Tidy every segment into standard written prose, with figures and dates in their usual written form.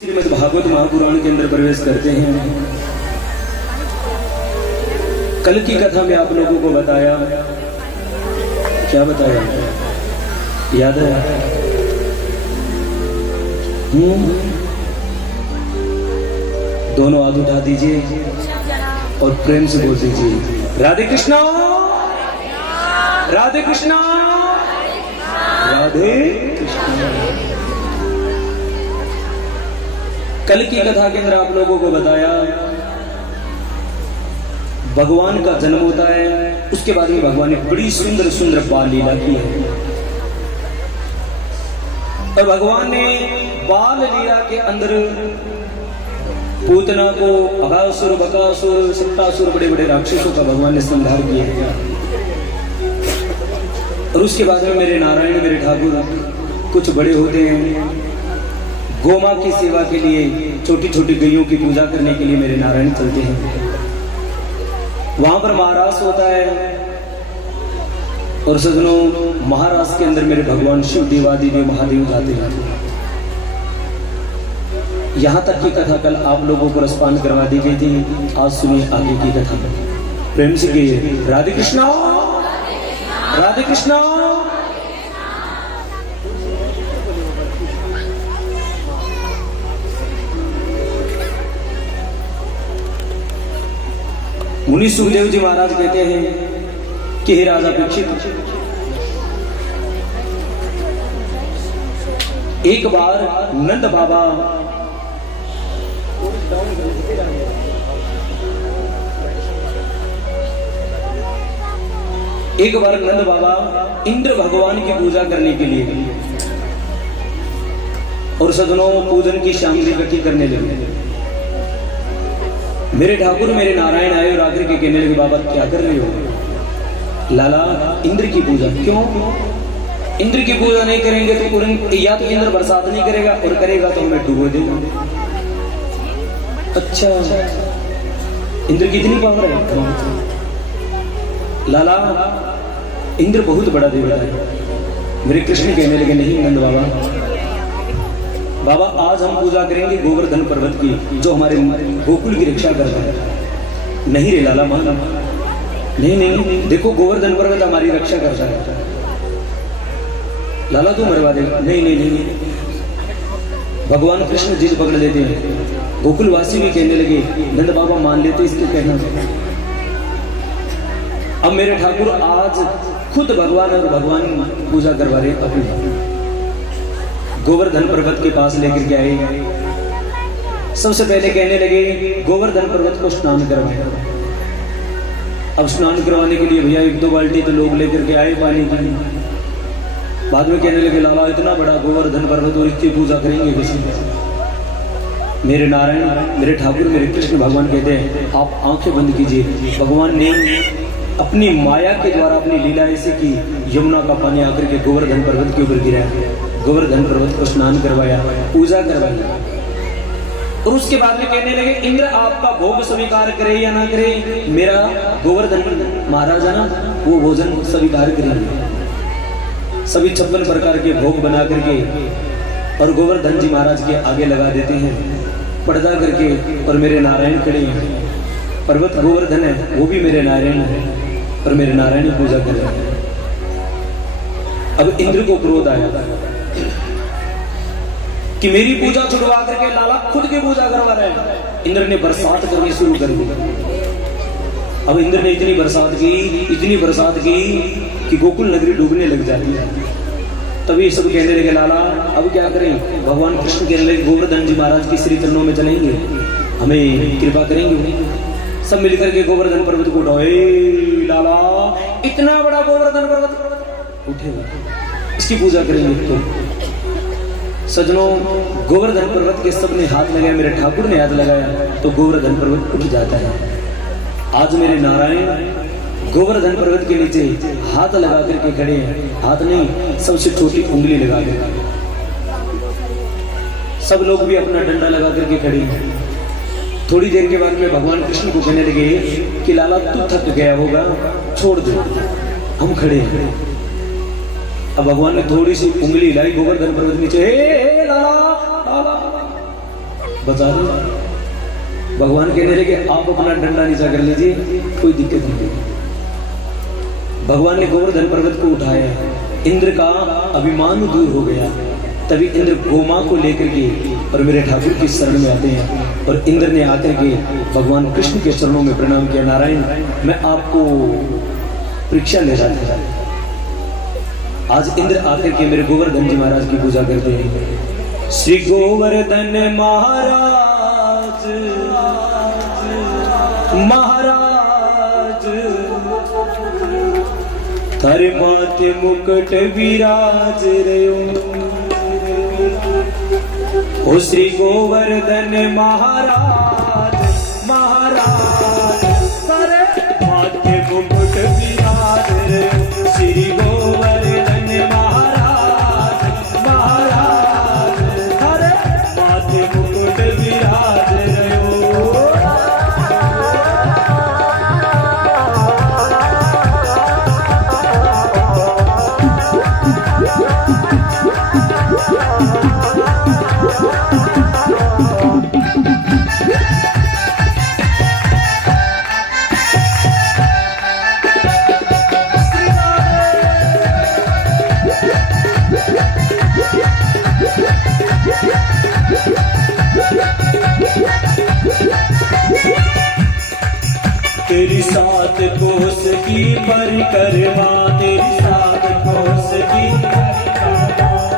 श्रीमद् भागवत महापुराण के अंदर प्रवेश करते हैं। कल की कथा में आप लोगों को बताया, क्या बताया याद है? दोनों हाथ उठा दीजिए और प्रेम से बोल दीजिए राधे कृष्णा, राधे कृष्णा, राधे कृष्णा। कल की कथा के अंदर आप लोगों को बताया भगवान का जन्म होता है, उसके बाद में भगवान ने बड़ी सुंदर सुंदर बाल लीला की है। और भगवान ने बाल लीला के अंदर पूतना को, अघासुर, बकासुर, सत्तासुर, बड़े बड़े राक्षसों का भगवान ने संहार किया। और उसके बाद में मेरे नारायण, मेरे ठाकुर कुछ बड़े होते हैं, गोमा की सेवा के लिए, छोटी छोटी गैयों की पूजा करने के लिए मेरे नारायण चलते हैं। वहां पर महाराज होता है और सजनों महाराज के अंदर मेरे भगवान शिव, देवादिदेव महादेव जाते हैं। यहां तक की कथा कल आप लोगों को रसपान करवा दी गई थी। आज सुनिए आगे की कथा। प्रेम से कहिए राधे कृष्णा, राधे कृष्णा। मुनि सुखदेव जी महाराज कहते हैं कि हे राजा परीक्षित, एक बार नंद बाबा इंद्र भगवान की पूजा करने के लिए और सदनों पूजन की सामग्री इकट्ठी करने लगे। मेरे ठाकुर, मेरे नारायण आए और आकर के कहने लगे बाबा क्या कर रहे हो? लाला इंद्र की पूजा। क्यों? इंद्र की पूजा नहीं करेंगे तो या तो इंद्र बरसात नहीं करेगा और करेगा तो हमें डुबो देगा। अच्छा, इंद्र की इतनी पावर है? लाला इंद्र बहुत बड़ा देवता है। मेरे कृष्ण कहने लगे नहीं नंद बाबा, आज हम पूजा करेंगे गोवर्धन पर्वत की, जो हमारे गोकुल की रक्षा करता है। नहीं रे लाला मान, नहीं नहीं, देखो गोवर्धन पर्वत हमारी रक्षा करता है। लाला तू मरवा देगा। नहीं नहीं नहीं, भगवान कृष्ण जिद पकड़ लेते हैं। गोकुलवासी भी कहने लगे नंद बाबा मान लेते इसके कहना। अब मेरे ठाकुर आज खुद भगवान और भगवान पूजा करवा रहे अपनी। गोवर्धन पर्वत के पास लेकर के आए। सबसे पहले कहने लगे गोवर्धन पर्वत को स्नान करवाएं। अब स्नान करवाने के लिए भैया एक दो बाल्टी तो लोग लेकर के आए पानी की। बाद में कहने लगे लाला इतना बड़ा गोवर्धन पर्वत और इसकी पूजा करेंगे किसी? मेरे नारायण, मेरे ठाकुर, मेरे कृष्ण भगवान कहते हैं आप आंखें बंद कीजिए। भगवान ने अपनी माया के द्वारा अपनी लीला ऐसी की, यमुना का पानी आकर के गोवर्धन पर्वत के ऊपर गिरा, गोवर्धन पर्वत को स्नान करवाया, पूजा करवाई। और उसके बाद में कहने लगे इंद्र आपका भोग स्वीकार करे या ना करे, मेरा गोवर्धन महाराजा ना वो भोजन स्वीकार करेंगे। सभी 56 प्रकार के भोग बना करके और गोवर्धन जी महाराज के आगे लगा देते हैं पर्दा करके। और मेरे नारायण खड़े हैं। पर्वत गोवर्धन है, वो भी मेरे नारायण है और मेरे नारायण पूजा कर रहे हैं। अब इंद्र को क्रोध आया कि मेरी पूजा छुड़वा करके लाला खुद की पूजा करवा रहे हैं। इंद्र ने बरसात करनी शुरू कर दी। अब इंद्र ने इतनी बरसात की कि गोकुल नगरी डूबने लग जाती है। तभी सब कहने लगे लाला अब क्या करें? भगवान कृष्ण कहने लगे गोवर्धन जी महाराज की श्री चरणों में चलेंगे, हमें कृपा करेंगे। सब मिलकर के गोवर्धन पर्वत को उठाओ। लाला इतना बड़ा गोवर्धन पर्वत उठेगा, इसकी पूजा करेंगे। तो सजनों गोवर्धन पर्वत के सबने हाथ लगाया, मेरे ठाकुर ने हाथ लगाया तो गोवर्धन पर्वत उठ जाता है। आज मेरे नारायण गोवर्धन पर्वत के नीचे हाथ लगा करके खड़े हैं। हाथ नहीं, सबसे छोटी उंगली लगा कर। सब लोग भी अपना डंडा लगा करके खड़े हैं। थोड़ी देर के बाद में भगवान कृष्ण को कहने लगे कि लाला तू थक गया होगा, छोड़ दो, हम खड़े हैं। अब भगवान ने थोड़ी सी उंगली लाई गोवर्धन पर्वत नीचे, हे लाला लाला। बचा लो। भगवान कहने लगे आप अपना डंडा नीचा कर लीजिए, कोई दिक्कत नहीं। भगवान ने गोवर्धन पर्वत को उठाया, इंद्र का अभिमान दूर हो गया। तभी इंद्र गोमा को लेकर के और मेरे ठाकुर की शरण में आते हैं और इंद्र ने आकर के भगवान कृष्ण के चरणों में प्रणाम किया। नारायण, मैं आपको परीक्षा ले रहा था। आज इंद्र आकर के मेरे गोवर्धन जी महाराज की पूजा करते हैं। श्री गोवर्धन महाराज महाराज थारे माथे मुकुट विराज रहो। ओ श्री गोवर्धन महाराज महाराज थारे माथे मुकुट विराज रहो। श्री गोवर्धन महाराज महाराज थारे माथे मुकुट विराज रहो। तेरी सात कोस की परिक्रमा, तेरी सात कोस की,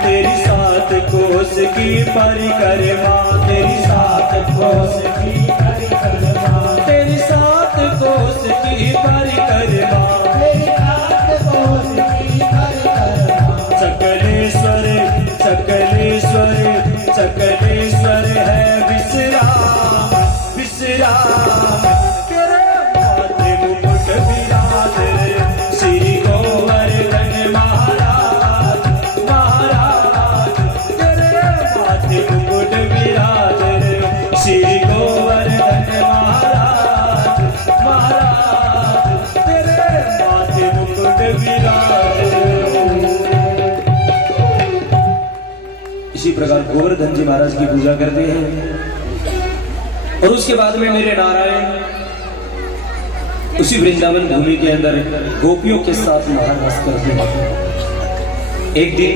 तेरी सात कोस की परिक्रमा, तेरी सात कोस की परिक्रमा, तेरी सात कोस की परिक्रमा, तेरी सात कोस की परिक्रमा। सकलेश्वर सकलेश्वर सकलेश्वर है विश्राम विश्राम तेरे माथे मुकुट विराज। श्री गोवर्धन महाराज महाराज तेरे माथे मुकुट विराज। श्री गोवर्धन महाराज महाराज तेरे माथे मुकुट विराज। इसी प्रकार गोवर्धन जी महाराज की पूजा करते हैं और उसके बाद में मेरे नारायण उसी वृंदावन भूमि के अंदर गोपियों के साथ महाराज करते हैं। एक दिन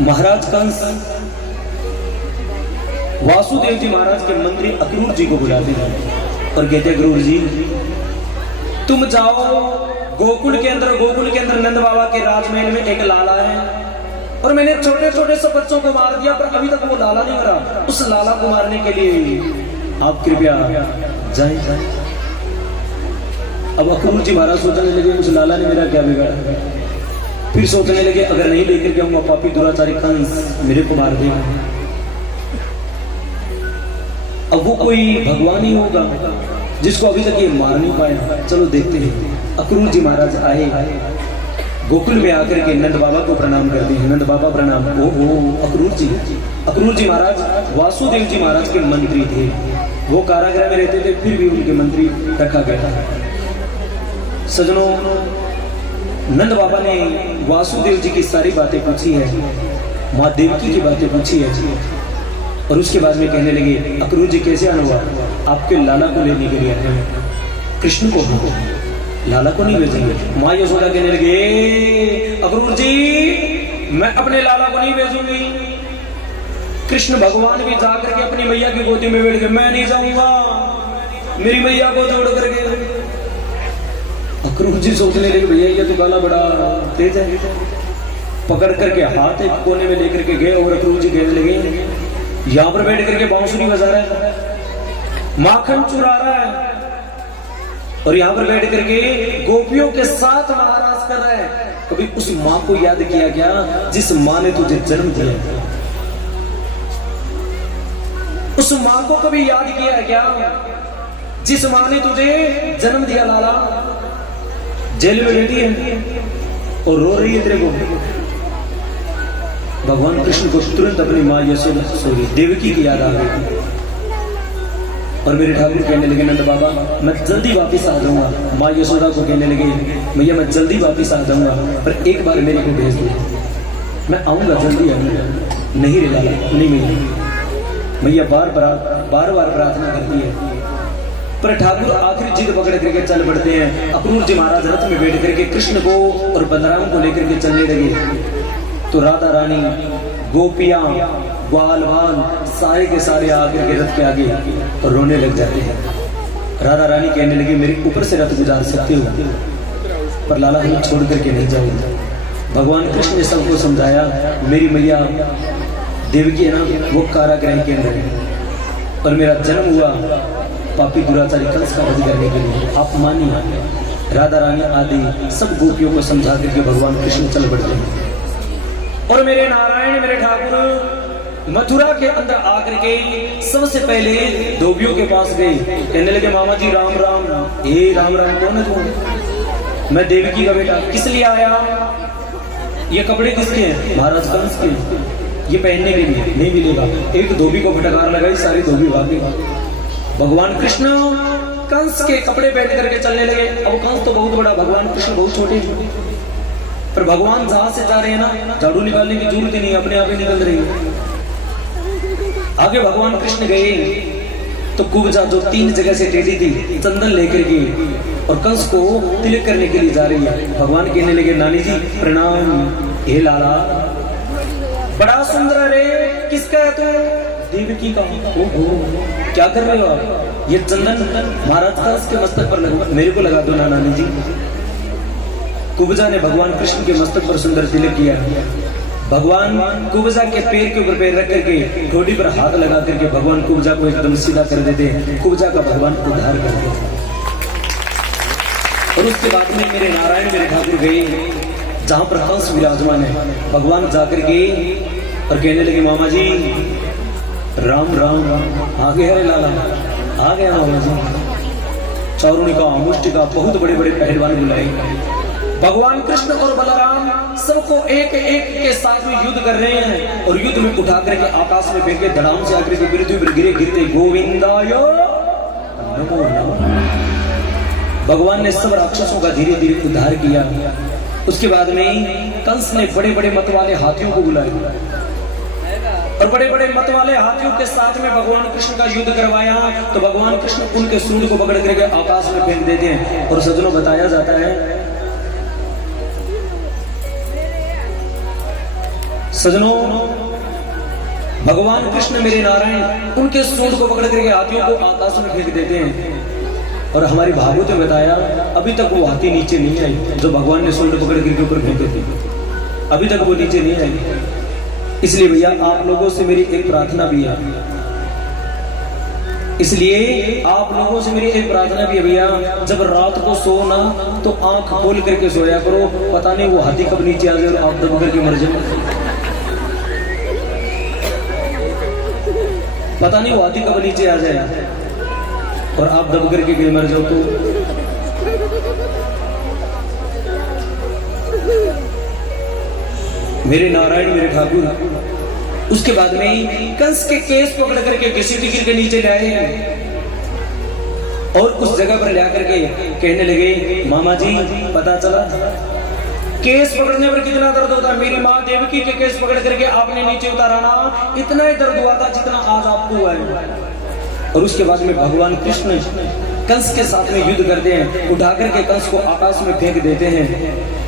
महाराज कंस वासुदेव जी महाराज के मंत्री अक्रूर जी को बुलाते हैं और कहते अक्रूर जी तुम जाओ गोकुल के अंदर नंद बाबा के राजमहल में एक लाला है और मैंने छोटे छोटे से बच्चों को मार दिया पर अभी तक वो लाला नहीं मरा। उस लाला को मारने के लिए आप कृपया जाएं। अब अक्रूर जी महाराज सोचने लगे उस लाला ने मेरा क्या बिगाड़ा। फिर सोचने लगे अगर नहीं लेकर के आऊंगा पापी दुराचारी कंस मेरे को मार देगा। अब वो कोई भगवान ही होगा जिसको अभी तक ये मार नहीं पाया। चलो देखते हैं। अक्रूर जी महाराज आए गोकुल में आकर के नंद बाबा को प्रणाम करते हैं। नंद बाबा प्रणाम। ओहो अक्रूर जी महाराज वासुदेव जी महाराज के मंत्री थे। वो कारागृह में रहते थे फिर भी उनके मंत्री रखा गया। सजनों नंद बाबा ने वासुदेव जी की सारी बातें पूछी है, माँ देवकी की बातें पूछी है और उसके बाद में कहने लगे अक्रूर जी कैसे आना हुआ? आपके लाला को लेने के लिए आए हैं। कृष्ण को लाला को नहीं भेजेंगे। माँ यशोदा कहने लगे अक्रूर जी मैं अपने लाला को नहीं भेजूंगी। कृष्ण भगवान भी जाकर के अपनी मैया की गोदी में बैठ गए। मैं नहीं जाऊंगा, मेरी मैया को जोड़ करके। अक्रूर जी सोचने लगे भैया ये तो गाला बड़ा तेज है। पकड़ करके हाथ एक कोने में लेकर के गए और अक्रूर जी कहने लगे यहाँ पर बैठ करके बांसुरी बजा रहा है, माखन चुरा रहा है और यहाँ पर बैठ करके गोपियों के साथ महाराज कर रहा है। कभी उस माँ को याद किया क्या जिस माँ ने तुझे जन्म दिया? उस माँ को कभी याद किया है क्या जिस माँ ने तुझे जन्म दिया? लाला जेल में बैठी है और रो रही है तेरे को। भगवान कृष्ण को तुरंत अपनी माँ यशोदा सॉरी देवकी की याद आ गई और मेरे ठाकुर कहने लगे नंद बाबा मैं जल्दी वापस आ जाऊंगा। माँ यशोदा को कहने लगे भैया मैं जल्दी वापस आ जाऊंगा पर एक बार मेरे को भेज दो। मैं आऊंगा, जल्दी आऊंगा। नहीं रे लाला, नहीं मैया। मैया बार बार प्रार्थना करती है, पर ठाकुर आखिर जिद पकड़ करके चल पड़ते हैं। अक्रूर जी महाराज रथ में बैठ करके कृष्ण को और बलराम को लेकर के चलने लगे, तो राधा रानी, गोपियां, ग्वाल बाल सारे के सारे आकर के रथ के आगे और रोने लग जाते हैं। राधा रानी कहने लगी, मेरे ऊपर से रथ गुजार सकते हो, पर लाला हम छोड़ करके नहीं जाऊंगा। भगवान कृष्ण ने सबको समझाया, मेरी मैया देवकी है ना, वो कारागृह के अंदर है और मेरा जन्म हुआ पापी दुराचारी कंस का वध करने के लिए, आप मानिए। राधा रानी आदि सब गोपियों को समझा करके भगवान कृष्ण चल पड़ते हैं। और मेरे नारायण, मेरे ठाकुर मथुरा के अंदर आकर के सबसे पहले धोबियों के पास गए, कहने लगे, मामा जी राम राम। राम राम कौन है तू? मैं देवकी का बेटा। किस लिए आया? ये कपड़े किसके हैं? महाराज कंस के। ये पहनने के लिए नहीं मिलेगा। एक धोबी को फटकार लगाई, सारी धोबी भागी। भगवान कृष्ण कंस के कपड़े पहन करके चलने लगे। अब कंस तो बहुत बड़ा, भगवान कृष्ण बहुत छोटे, पर भगवान जहां से जा रहे हैं ना, झाड़ू निकालने की जरूरत ही नहीं, अपने आप ही निकल रही है। आगे भगवान कृष्ण गए तो कुब्जा जो 3 जगह से टेढ़ी थी, चंदन लेकर के और कंस को तिलक करने के लिए जा रही है। भगवान कहने लगे, नानी जी प्रणाम। हे लाला, बड़ा सुंदर रे, किसका है तू? देवकी का। क्या कर रहे हो आप? ये चंदन महाराज कंस के मस्तक पर लगा, मेरे को लगा दो ना नानी जी। कुब्जा ने भगवान कृष्ण के मस्तक पर सुंदर तिलक किया। भगवान कुब्जा के पैर के ऊपर पैर रख करके ठोड़ी पर हाथ लगा करके भगवान कुब्जा को एकदम सीधा कर देते हैं। कुब्जा का भगवान उद्धार करते हैं। और उसके बाद में मेरे नारायण, मेरे ठाकुर गए जहां पर कंस विराजमान है। भगवान जाकर गए और कहने लगे, मामा जी राम राम। आ गया रे लाला, आ गया मामा जी। चारुणिका, मुष्टिका, बहुत बड़े बड़े पहलवान बुलाए। भगवान कृष्ण और बलराम सबको एक एक के साथ में युद्ध कर रहे हैं और युद्ध में उठा करके आकाश में फेंके, धड़ाम से आकर के पृथ्वी पर गिरे, गिरते गोविंदाय नमो नमः। भगवान ने सब राक्षसों का धीरे धीरे उद्धार किया। उसके बाद में कंस ने बड़े बड़े मत वाले हाथियों को बुलाया और बड़े बड़े मत वाले हाथियों के साथ में भगवान कृष्ण का युद्ध करवाया। तो भगवान कृष्ण उनके सूंड को पकड़ करके आकाश में फेंक देते हैं। और सज्जनों, बताया जाता है, सज्जनों, भगवान कृष्ण मेरे नारायण उनके सूंड को पकड़ करके हाथियों को आकाश में फेंक देते हैं। और हमारी भागवत ने बताया, अभी तक वो हाथी नीचे नहीं आई जो भगवान ने सूंड पकड़ करके ऊपर फेंके थे, अभी तक वो नीचे नहीं आई। इसलिए भैया आप लोगों से मेरी एक प्रार्थना भी है, इसलिए आप लोगों से मेरी एक प्रार्थना भी है भैया, जब रात को सोना तो आंख खोल करके सोया करो। पता नहीं वो हाथी कब नीचे आ जाए और आप दब करके मर जाओ। पता नहीं वो हाथी कब नीचे आ जाए और आप दब करके गिर मर जाओ। तो मेरे नारायण, मेरे ठाकुर, उसके बाद में कंस के केस पकड़ करके घसीट गिर के नीचे लाए और उस जगह पर ला करके कहने लगे, मामा जी पता चला केस पकड़ने पर कितना दर्द होता है। मेरी माँ देवकी के केस पकड़ करके आपने नीचे उतारा ना, इतना ही दर्द हुआ था जितना आज आपको हुआ है। और उसके बाद में भगवान कृष्ण कंस के साथ में युद्ध करते हैं, उठा करके कंस को आकाश में फेंक देते हैं।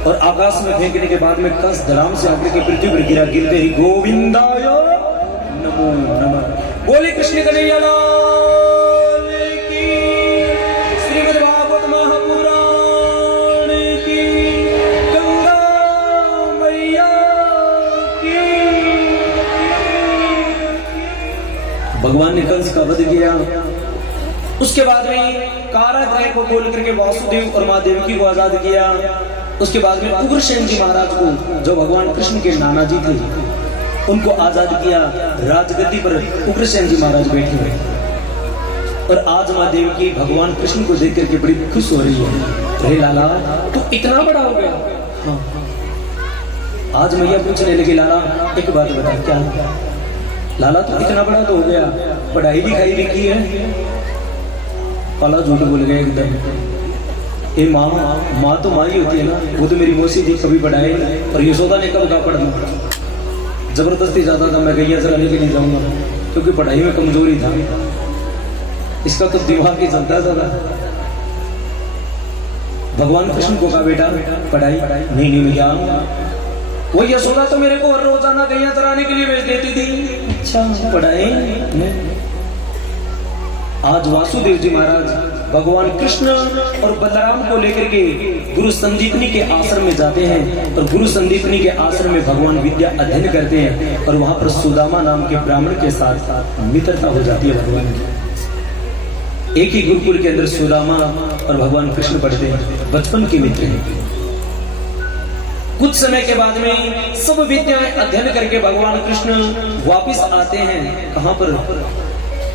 और आकाश में फेंकने के बाद में कंस धड़ाम से आकर के पृथ्वी पर गिरा। गिरते ही गोविंदाय नमो नमः। बोले कृष्ण कन्हैया लाल की, श्रीमद् भागवत महापुराण की, गंगा मैया की। भगवान ने कंस का वध किया। उसके बाद में कारागृह को खोल करके वासुदेव और माँ देवकी को आजाद किया। उसके बाद में उग्रसेन जी महाराज को, जो भगवान कृष्ण के नाना जी थे, उनको आजाद किया। राजगद्दी पर उग्रसेन जी महाराज बैठे हुए और आज माँ देवकी भगवान कृष्ण को देख करके बड़ी खुश हो रही है। अरे लाला तू इतना बड़ा हो गया। हाँ। आज मैया पूछने लगी, लाला एक बात बता, क्या लाला तू इतना बड़ा तो हो गया, पढ़ाई लिखाई भी की है? पाला झूठ बोल गया एकदम। ए माँ तो माँ ही होती है ना, वो तो मेरी मौसी थी, कभी पढ़ाई। और यशोदा ने कब कहा पढ़ना, जबरदस्ती जाता था, मैं गैया चलाने के लिए जाऊंगा क्योंकि पढ़ाई में कमजोरी था, इसका तो दिमाग ही चलता था। भगवान कृष्ण को कहा बेटा पढ़ाई नहीं मैं क्या, वो यशोदा तो मेरे को हर रोजाना गैया चराने के लिए भेज देती थी। अच्छा पढ़ाई। आज वासुदेव जी महाराज भगवान कृष्ण और बलराम को लेकर के गुरु संदीपनी के आश्रम में जाते हैं और गुरु संदीपनी के आश्रम में भगवान विद्या अध्ययन करते हैं और वहां पर सुदामा नाम के ब्राह्मण के साथ मित्रता हो जाती है भगवान की। एक ही गुरुकुल के अंदर सुदामा और भगवान कृष्ण पढ़ते हैं, बचपन के मित्र हैं। कुछ समय के बाद में सब विद्याएं अध्ययन करके भगवान कृष्ण वापिस आते हैं, कहां पर,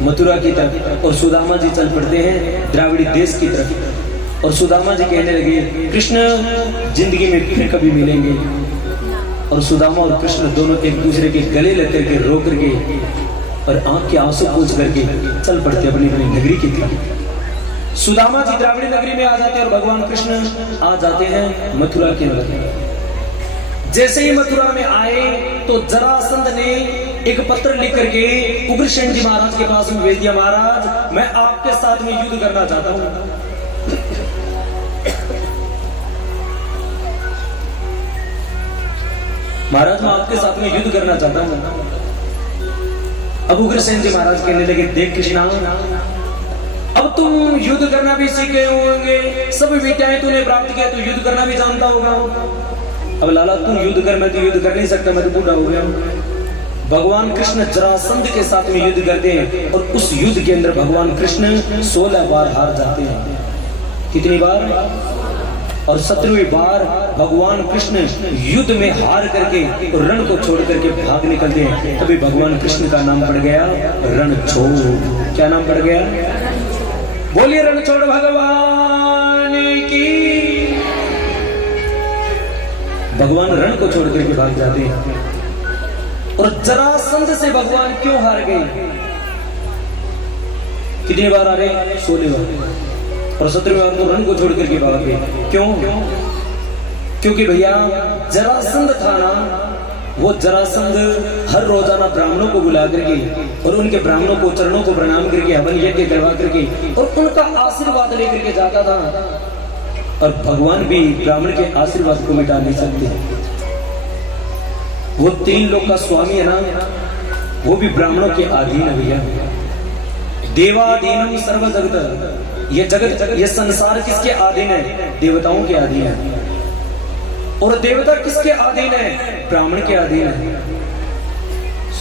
मथुरा की तरफ, और सुदामा जी चल पड़ते हैं द्राविड़ी देश की तरफ। और सुदामा जी कहने लगे कृष्ण जिंदगी में फिर कभी मिलेंगे। और सुदामा और कृष्ण दोनों एक दूसरे के गले लग करके रो करके और आंख के आंसू पोंछ करके चल पड़ते अपनी अपनी नगरी की तरफ। सुदामा जी द्राविड़ी नगरी में आ जाते हैं और भगवान कृष्ण आ जाते हैं मथुरा के अंदर। जैसे ही मथुरा में आए तो जरासंध ने एक पत्र लिख करके उग्रसेन जी महाराज के पास में भेज दिया, महाराज मैं आपके साथ में युद्ध करना चाहता हूं। महाराज मैं आपके साथ में युद्ध करना चाहता हूं। अब उग्रसेन जी महाराज कहने लगे देख कृष्णा, अब तुम युद्ध करना भी सीखे होंगे, सब विद्याएं तूने प्राप्त किया, तो युद्ध करना भी जानता होगा। अब लाला तू युद्ध कर, मैं तो युद्ध कर नहीं सकता, मैं तो बूढ़ा हो गया। भगवान कृष्ण जरासंध के साथ में युद्ध करते हैं और उस युद्ध के अंदर भगवान कृष्ण 16 बार हार जाते हैं। कितनी बार? और 17वीं बार भगवान कृष्ण युद्ध में हार करके और रण को छोड़ करके भाग निकलते हैं। तभी भगवान कृष्ण का नाम पड़ गया रणछोड़। क्या नाम पड़ गया? बोलिए रणछोड़ भगवान की। भगवान रण को छोड़ करके भाग जाते हैं। और जरासंध से भगवान क्यों हार गए? कितनी बार हारे? 16 बार। और 17वीं बार तो रण को छोड़ करके भाग गए। क्यों? क्योंकि भैया जरासंध था ना, वो जरासंध हर रोजाना ब्राह्मणों को बुला करके और उनके ब्राह्मणों को चरणों को प्रणाम करके हवन यज्ञ करवा करके और उनका आशीर्वाद लेकर के जाता था। और भगवान भी ब्राह्मण के आशीर्वाद को मिटा नहीं सकते। वो 3 लोक का स्वामी है ना, वो भी ब्राह्मणों के अधीन है भैया। देवाधीनम सर्व जगत, ये जगत ये संसार किसके अधीन है? देवताओं के अधीन है। और देवता किसके अधीन है? ब्राह्मण के अधीन है।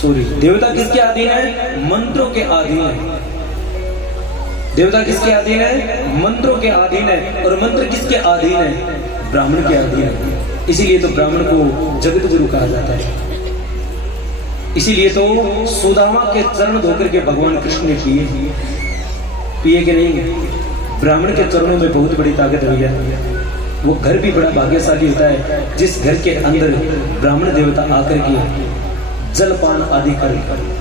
सॉरी, देवता किसके अधीन है? मंत्रों के अधीन है। देवता किसके अधीन है? मंत्रों के अधीन है। और मंत्र किसके अधीन है? ब्राह्मण के अधीन है। इसीलिए तो ब्राह्मण को जगत गुरु कहा जाता है। इसीलिए तो सुदामा के चरण धोकर के भगवान कृष्ण ने पिए कि नहीं? ब्राह्मण के चरणों में बहुत बड़ी ताकत है भैया। वो घर भी बड़ा भाग्यशाली होता है जिस घर के अंदर ब्राह्मण देवता आकर के जलपान आदि कर,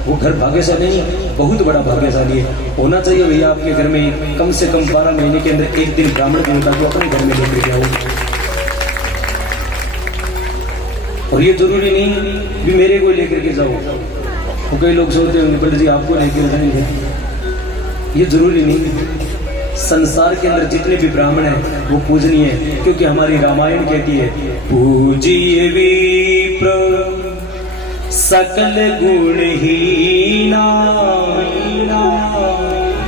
वो घर भाग्यशाली नहीं, बहुत बड़ा भाग्यशाली है। होना चाहिए भैया आपके घर में कम से कम 12 महीने के अंदर एक दिन ब्राह्मण देवता को अपने घर में लेकर के आओ। और ये जरूरी नहीं भी मेरे को लेकर के जाओ। वो कई लोग सोचते होंगे पंडित जी आपको लेकर जाएंगे, ये जरूरी नहीं। संसार के अंदर जितने भी ब्राह्मण हैं वो पूजनीय है, क्योंकि हमारी रामायण कहती है पूजिए विप्र सकल गुणहीना।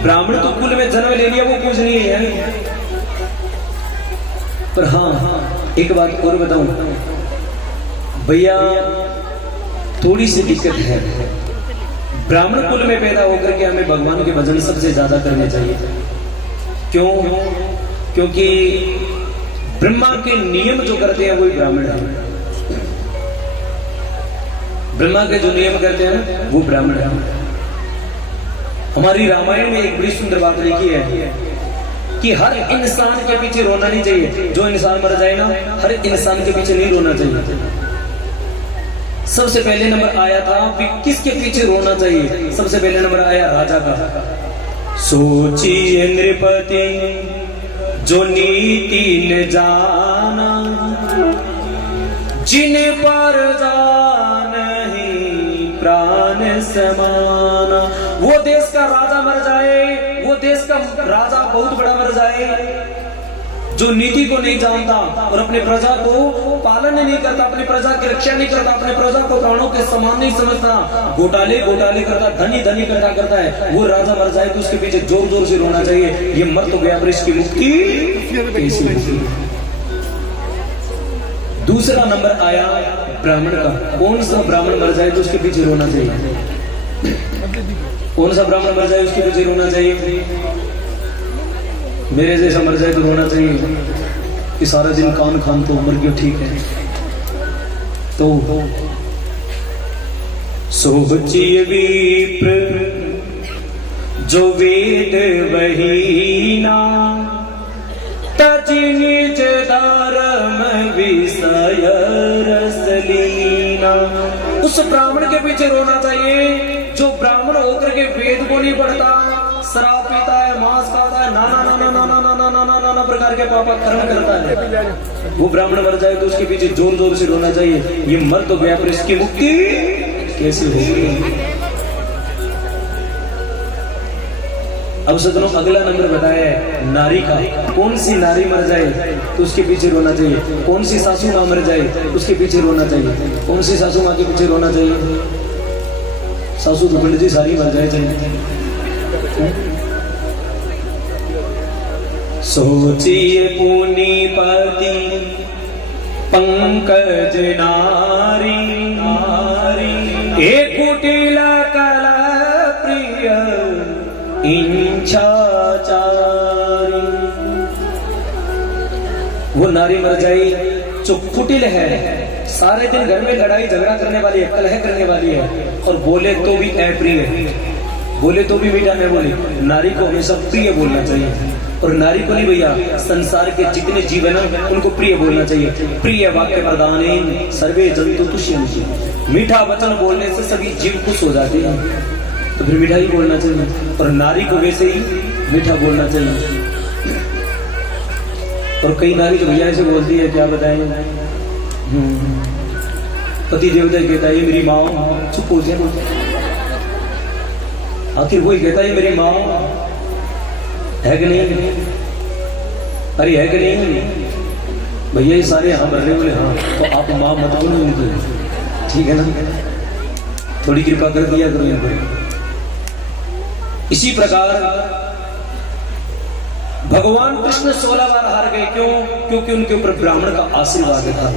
ब्राह्मण तो कुल में जन्म ले लिया, वो पूजनीय है। पर हाँ एक बात और बताऊं भैया, थोड़ी सी दिक्कत है। ब्राह्मण कुल में पैदा होकर के हमें भगवान के भजन सबसे ज्यादा करने चाहिए। क्यों? क्योंकि ब्रह्मा के नियम जो करते हैं वही ब्राह्मण है। ब्रह्मा के जो नियम करते हैं वो ब्राह्मण है। हमारी रामायण में एक बड़ी सुंदर बात लिखी है कि हर इंसान के पीछे रोना नहीं चाहिए। जो इंसान मर जाए ना, हर इंसान के पीछे नहीं रोना चाहिए। सबसे पहले नंबर आया था कि किसके पीछे रोना चाहिए? सबसे पहले नंबर आया राजा का। सोचिए नृपति जो नीति न जाना, जिन्हें पर जान नहीं में समाना। वो देश का राजा मर जाए, वो देश का राजा बहुत बड़ा मर जाए जो नीति को नहीं जानता और अपने प्रजा को पालन नहीं करता, अपनी प्रजा की रक्षा नहीं करता, अपने प्रजा को प्राणों के समान नहीं समझता, घोटाले करता, धनी करता है, वो राजा मर जाए तो उसके पीछे जोर जोर से रोना चाहिए, ये मर तो गया पर इसकी मुक्ति कैसी होगी। दूसरा नंबर आया ब्राह्मण का। कौन सा ब्राह्मण मर जाए तो उसके पीछे रोना चाहिए? कौन सा ब्राह्मण मर जाए उसके पीछे रोना चाहिए? मेरे जैसा मर जाए तो रोना चाहिए कि सारा दिन कान खान तो मर गया, ठीक है। तो सोचिए विप्र जो वेद वहीना, तजि निज धर्म विषय रसलीना। उस ब्राह्मण के पीछे रोना चाहिए जो ब्राह्मण होकर के वेद को नहीं पढ़ता, शराब पीता है, मांस खाता है, नाना प्रकार के पापा कर्म करता है। वो ब्राह्मण मर जाए तो उसके पीछे जोर जोर से रोना चाहिए, ये मर तो गया पर इसकी मुक्ति कैसे होगी। अब सज्जनों अगला नंबर बताया है नारी का। कौन सी नारी मर जाए तो उसके पीछे रोना चाहिए? कौन सी सासू माँ मर जाए उसके पीछे रोना चाहिए? कौन सी सासू माँ के पीछे रोना चाहिए? सासू तो पंडित जी सारी मर जाए चाहिए। सोचिए पुनीपति पंकज नारी, एक कुटिल कला प्रिय इंछाचारी। वो नारी मर जाए जो कुटिल है, सारे दिन घर में लड़ाई झगड़ा करने वाली है, कलह करने वाली है, और बोले तो भी अप्रिय है, बोले तो भी मीठा नहीं बोले। नारी को हमेशा प्रिय बोलना चाहिए, और नारी को नहीं भैया, संसार के जितने जीवन है उनको प्रिय बोलना चाहिए। प्रिय वाक्य प्रदान सर्वे जंतु तुष्यन्ति। मीठा वचन बोलने से सभी जीव खुश हो जाते हैं, तो फिर मीठा ही बोलना चाहिए, और नारी को वैसे ही मीठा बोलना चाहिए। और कई नारी तो भैया ऐसे बोलती है, क्या बताएं, पति देवता कहता है मेरी माँ, चुप हो जाए, आखिर वही कहता है मेरी माँ है कि नहीं? अरे है कि नहीं भैया? ये सारे यहाँ बढ़ रहे बोले हाँ, तो आप माँ मत बोलो उनकी, ठीक है ना, थोड़ी कृपा कर दिया करो यहाँ पर। इसी प्रकार भगवान कृष्ण 16 बार हार गए। क्यों? क्योंकि उनके ऊपर ब्राह्मण का आशीर्वाद था,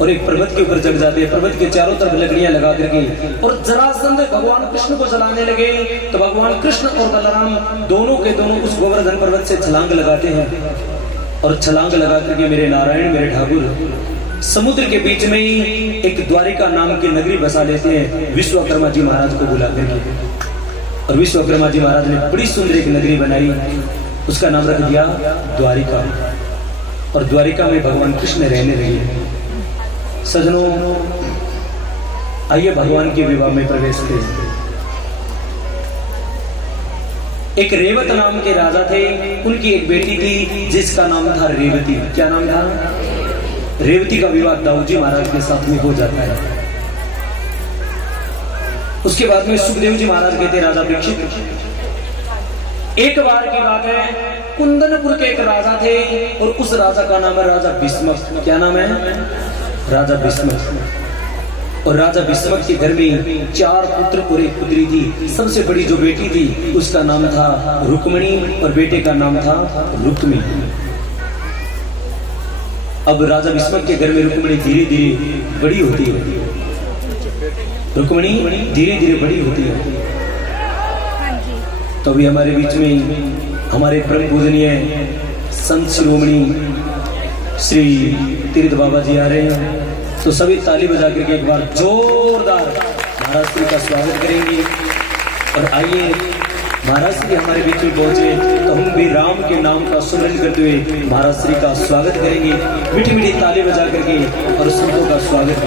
और एक पर्वत के ऊपर चढ़ जाते हैं, पर्वत के चारों तरफ लकड़ियां लगा करके, और जरासंध भगवान कृष्ण को जलाने लगे, तो भगवान कृष्ण और बलराम दोनों के दोनों उस गोवर्धन पर्वत से छलांग लगाते हैं, और छलांग लगा करके मेरे नारायण मेरे ठाकुर समुद्र के बीच में ही एक द्वारिका नाम की नगरी बसा लेते हैं विश्वकर्मा जी महाराज को बुला करके। और विश्वकर्मा जी महाराज ने बड़ी सुंदर एक नगरी बनाई, उसका नाम रख दिया द्वारिका, और द्वारिका में भगवान कृष्ण रहने लगे। सजनों आइए भगवान के विवाह में प्रवेश करें। एक रेवत नाम के राजा थे, उनकी एक बेटी थी जिसका नाम था रेवती। क्या नाम था? रेवती का विवाह दाऊजी महाराज के साथ में हो जाता है। उसके बाद में सुखदेव जी महाराज कहते राजा परीक्षित, एक बार की बात है, कुंदनपुर के एक राजा थे, और उस राजा का नाम है राजा भीष्मक। क्या नाम है? राजा भीष्मक। और राजा भीष्मक के घर में 4 पुत्र और 1 पुत्री थी। सबसे बड़ी जो बेटी थी उसका नाम था रुक्मिणी, और बेटे का नाम था रुक्मी। अब राजा भीष्मक के घर में रुक्मिणी धीरे धीरे बड़ी होती है, रुक्मिणी धीरे धीरे बड़ी होती है। तो अभी हमारे बीच में हमारे परम पूजनीय संत शिरोमणि श्री तीर्थ बाबा जी आ रहे हैं, तो सभी ताली बजा करके एक बार जोरदार महाराज श्री का स्वागत करेंगे। और आइए महाराज श्री हमारे बीच में पहुंचे तो हम भी राम के नाम का सुमरन करते हुए महाराज श्री का स्वागत करेंगे, मीठी मीठी ताली बजा करके और संतों का स्वागत